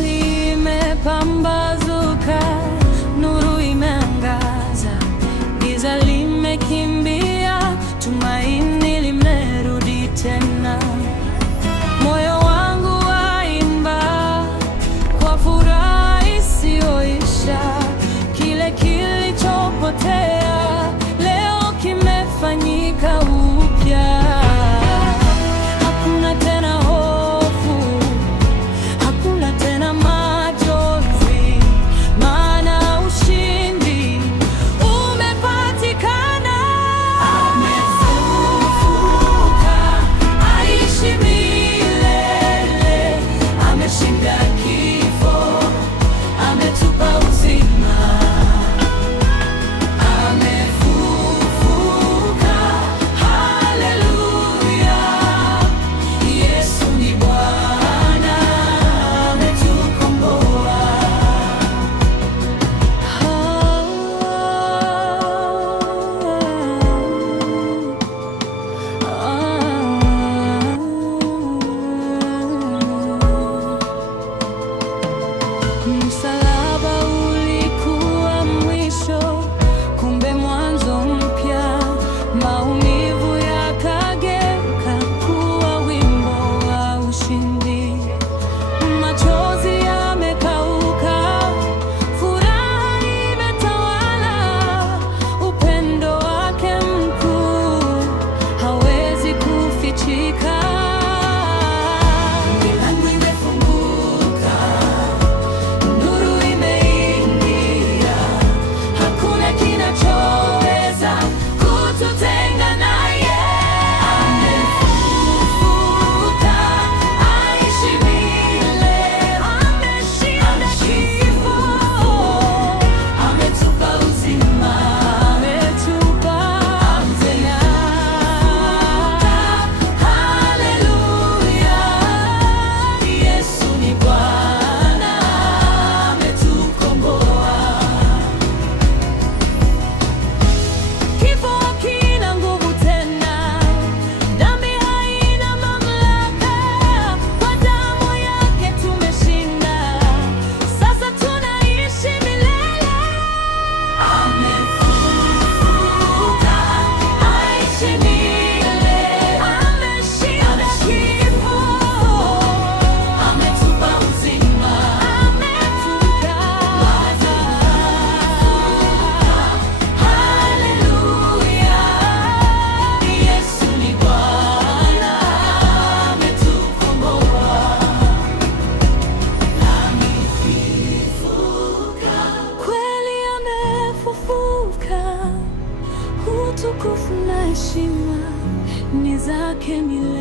Asubuhi imepambazuka, nuru imeangaza, giza limekimbia, tumaini limerudi tena. Moyo wangu waimba kwa furaha isiyoisha, kile kilichopotea leo kimefanyika upya. Hakuna tena hofu, hakuna tena majonzi, maana ushindi umepatikana. Amefufuka, aishi milele, ameshinda kifo, ametupa uzima. Amefufuka, haleluya, Yesu ni Bwana, ametukomboa. Msalaba ulikuwa mwisho, kumbe mwanzo mpya. Maumivu yakageuka kuwa wimbo wa ushindi. Machozi yamekauka, furaha imetawala. Upendo wake mkuu hawezi kufichika. Milango imefunguka, nuru imeingia, hakuna kinachoweza kututenga naye. Amefufuka, aishi milele, ameshinda kifo, ametupa uzima, ametupa tena. Haleluya, Yesu ni Bwana, ametukomboa. Kifo hakina nguvu tena, dhambi haina mamlaka. Kwa damu yake tumeshinda, sasa tunaishi milele. Amefufuka, aishi milele, ameshinda kifo, ametupa uzima, ametupa. Haleluya, Yesu ni Bwana, ametukomboa. Amefufuka, kweli amefufuka, utukufu na heshima ni zake milele.